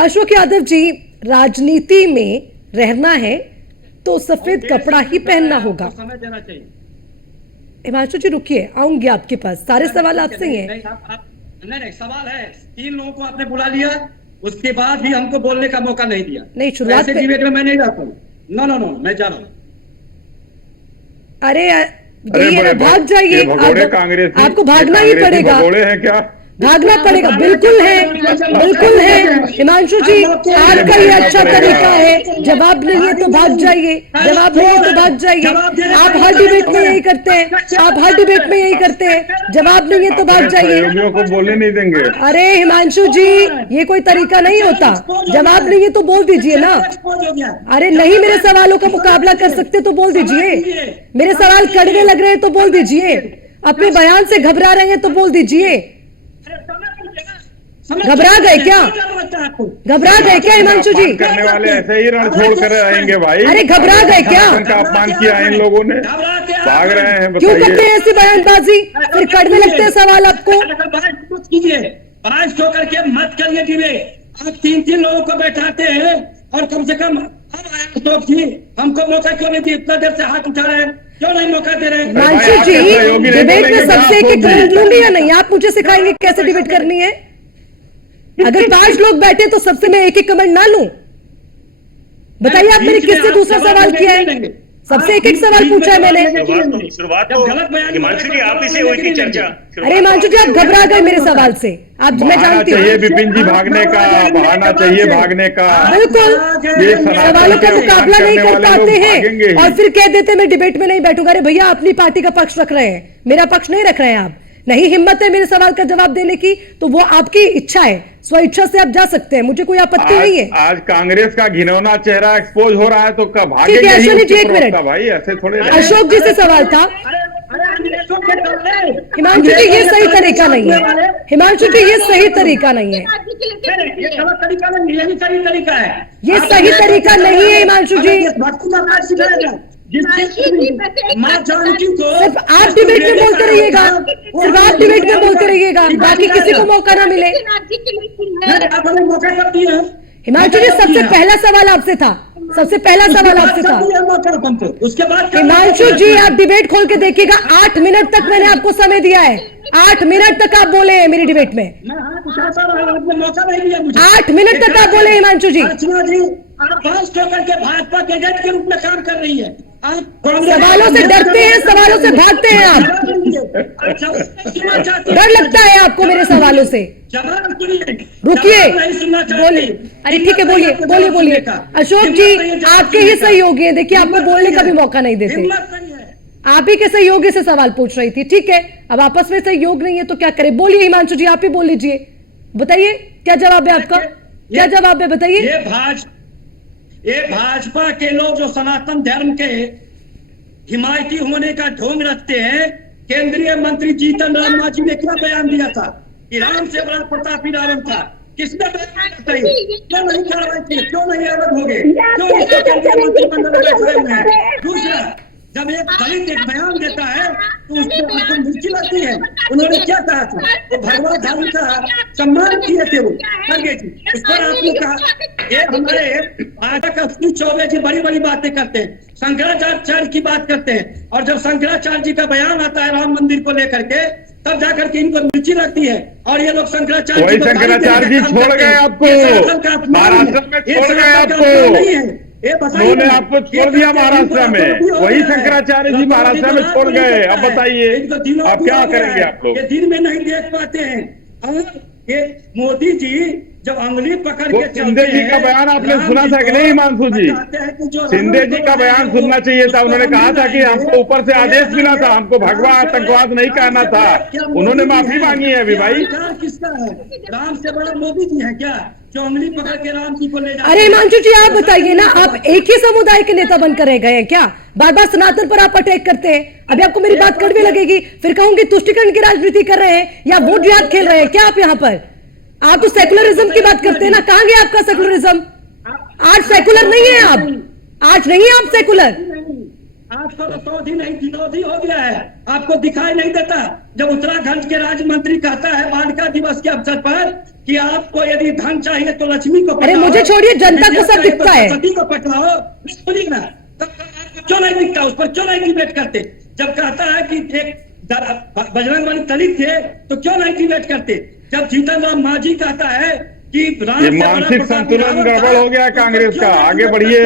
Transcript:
अशोक यादव जी, राजनीति में रहना है तो सफेद कपड़ा ही पहनना होगा। समय देना चाहिए। हिमांशु जी रुकिए, आऊंगी आपके पास, सारे सवाल आपसे ही हैं। नहीं, सवाल है। 3 लोगों को आपने बुला लिया, उसके बाद भी हमको बोलने का मौका नहीं दिया। नहीं, शुरुआत ऐसे डिबेट में मैं नहीं रहता हूँ। नो, मैं जा रहा हूँ। अरे भाग जाइए, कांग्रेस आपको भागना ही पड़ेगा। भगोड़े हैं क्या? भागना पड़ेगा, बिल्कुल है, बिल्कुल है। हिमांशु जी, आपका ये अच्छा तरीका है, जवाब नहीं है तो भाग जाइए, जवाब नहीं है तो भाग जाइए। आप हर डिबेट में यही करते हैं, आप हर डिबेट में यही करते हैं, जवाब नहीं है तो भाग जाइए। सहयोगियों को बोलने नहीं देंगे। अरे हिमांशु जी, ये कोई तरीका नहीं होता, जवाब नहीं है तो बोल दीजिए ना। अरे नहीं, मेरे सवालों का मुकाबला कर सकते तो बोल दीजिए, मेरे सवाल कड़वे लग रहे हैं तो बोल दीजिए, अपने बयान से घबरा रहे हैं तो बोल दीजिए। घबरा गए क्या? घबरा गए क्या हिमांशु जी? करने वाले ऐसे ही रण छोड़ कर रहेंगे भाई। अरे घबरा गए क्या? का अपमान किया इन लोगों ने, भाग रहे हैं। क्यों करते हैं ऐसी बयानबाजी? फिर कड़वे लगते हैं सवाल आपको। मत कीजिए, बाइस होकर के मत करिए डिबेट। आप 3 लोगों को बैठाते हैं और कम से कम अशोक जी हमको मौका क्यों नहीं दिया? इतना देर से हाथ उठा रहे हैं, क्यों नहीं मौका दे रहे हैं? हिमांशु जी, डिबेट में सबसे एक कमेंट लूंगी या नहीं? आप मुझे सिखाएंगे कैसे डिबेट करनी है? अगर 5 लोग बैठे तो सबसे मैं एक कमेंट ना लूं? बताइए, आप मेरे किससे दूसरा सवाल किया है? सबसे एक सवाल पूछा है मैंने। शुरुआत तो हिमांशु जी आप ही से हुई थी चर्चा। अरे हिमांशु जी, आप घबरा गए मेरे सवाल से, आप मैं जानती हूँ। विपिन जी भागने का बहाना चाहिए, भागने का। बिल्कुल, सवालों का मुकाबला नहीं कर पाते हैं और फिर कह देते मैं डिबेट में नहीं बैठूंगा। अरे भैया, अपनी पार्टी का पक्ष रख रहे हैं, मेरा पक्ष नहीं रख रहे हैं आप। नहीं हिम्मत है मेरे सवाल का जवाब देने की तो वो आपकी इच्छा है, स्व इच्छा से आप जा सकते हैं, मुझे कोई आपत्ति नहीं है। आज कांग्रेस का घिनौना चेहरा एक्सपोज हो रहा है तो कब भागेंगे? अश्विनी जी, 1 मिनट भाई, ऐसे थोड़े। अशोक जी से सवाल था। हिमांशु जी, ये सही तरीका नहीं है। हिमांशु जी, ये सही तरीका नहीं है, ये गलत तरीका नहीं, यही सही तरीका है। ये सही तरीका नहीं है हिमांशु जी। मां जानकी को सिर्फ आप डिबेट में बोलते रहिएगा, सिर्फ आप डिबेट में बोलते रहिएगा, बाकी किसी को मौका ना मिले। आपने मौका कर दिया है। हिमांशु जी, सबसे पहला सवाल आपसे था, सबसे पहला सवाल आपसे था। उसके बाद हिमांशु जी, आप डिबेट खोल के देखिएगा, 8 मिनट तक मैंने आपको समय दिया है, 8 मिनट तक आप बोले हैं मेरी डिबेट में। आपने मौका नहीं दिया मुझे। 8 मिनट तक आप बोले हिमांशु जी। अर्चना जी, आप फास्ट होकर के भाजपा के एजेंट के रूप में काम कर रही है। आप सवालों से डरते हैं, सवालों से भागते हैं आप। डर लगता है आपको मेरे सवालों से? रुकिए, बोलिए। अरे ठीक है, बोलिए बोलिए बोलिए। अशोक जी, आपके ही सहयोगी हैं, देखिए आपको बोलने का भी मौका नहीं देते। आप ही के सहयोगी से सवाल पूछ रही थी, ठीक है। अब आपस में सहयोग नहीं है तो क्या करें? बोलिए हिमांशु जी, आप ही बोल लीजिए, बताइए क्या जवाब है आपका, क्या जवाब है बताइए। ये भाजपा के लोग जो सनातन धर्म के हिमायती होने का ढोंग रखते हैं, केंद्रीय मंत्री जीतन राम मांझी ने क्या बयान दिया था कि राम से बड़ा प्रतापी रावण था? किसने बयान दिया? क्यों नहीं कार्रवाई की? क्यों नहीं अलग हो गए? क्यों इसका केंद्रीय मंत्रिमंडल में बैठे हुए हैं? दूसरा, जब एक दलित एक बयान देता है तो उसको आपको मिर्ची लगती है। उन्होंने क्या कहा था? वो भगवान धर्म का सम्मान किए थे, वो खड़गे जी। इस पर आपने कहा ये हमारे भाजपा का चौबे जी बड़ी बड़ी बातें करते हैं, शंकराचार्य की बात करते हैं, और जब शंकराचार्य जी का बयान आता है राम मंदिर को लेकर के, तब जाकर के इनको मिर्ची लगती है। और ये लोग शंकराचार्य जी छोड़ गए आपको, महाराष्ट्र में छोड़ गए आपको, नहीं है। उन्होंने आपको छोड़ दिया महाराष्ट्र में, वही शंकराचार्य जी महाराष्ट्र में छोड़ गए। अब बताइए आप क्या करेंगे? आप लोग ये दिन में नहीं देख पाते हैं। और ये मोदी जी जब अंगुली पकड़ के शिंदे जी का बयान आपने सुना था कि नहीं हिमांशु जी? शिंदे जी का बयान सुनना चाहिए था। उन्होंने कहा था कि हमको ऊपर से आदेश मिला था, हमको भगवा आतंकवाद नहीं कहना था। उन्होंने माफी मांगी है अभी। भाई किसका है? राम से बड़ा मोदी जी है क्या जो अंगुली पकड़ के राम जी को ले जाते? अरे हिमांशु जी, आप बताइए ना, आप एक ही समुदाय के नेता बनकर रह गए हैं क्या? बार बार सनातन पर आप अटैक करते हैं। अभी आपको मेरी बात कड़वी लगेगी, फिर कहूंगी तुष्टिकरण की राजनीति कर रहे हैं या वोट जिहाद खेल रहे हैं क्या आप यहाँ पर? आप तो सेकुलरिज्म की बात करते हैं ना, कहां गया आपका सेकुलरिज्म? आज सेकुलर नहीं है आप, आज नहीं है आप सेकुलर। आपको तो 100 दिन नहीं, विरोधी हो गया है, आपको दिखाई नहीं देता। जब उत्तराखंड के राज्य मंत्री कहता है वार्डका दिवस के अवसर पर कि आपको यदि धन चाहिए तो लक्ष्मी को अरे पटाओ, मुझे छोड़िए, जनता को विद्या सब चाहिए तो दिखता है। सरस्वती को पटाओ। सुनिए ना, तब आपको क्यों नहीं दिखता, उस पर क्यों नहीं डिबेट करते? जब कहता है कि एक बजरंग बली दलित थे तो क्यों नहीं डिबेट करते? जब जीतन राम मांझी कहता है कि ये मानसिक संतुलन गड़बड़ हो गया कांग्रेस का, आगे बढ़िए।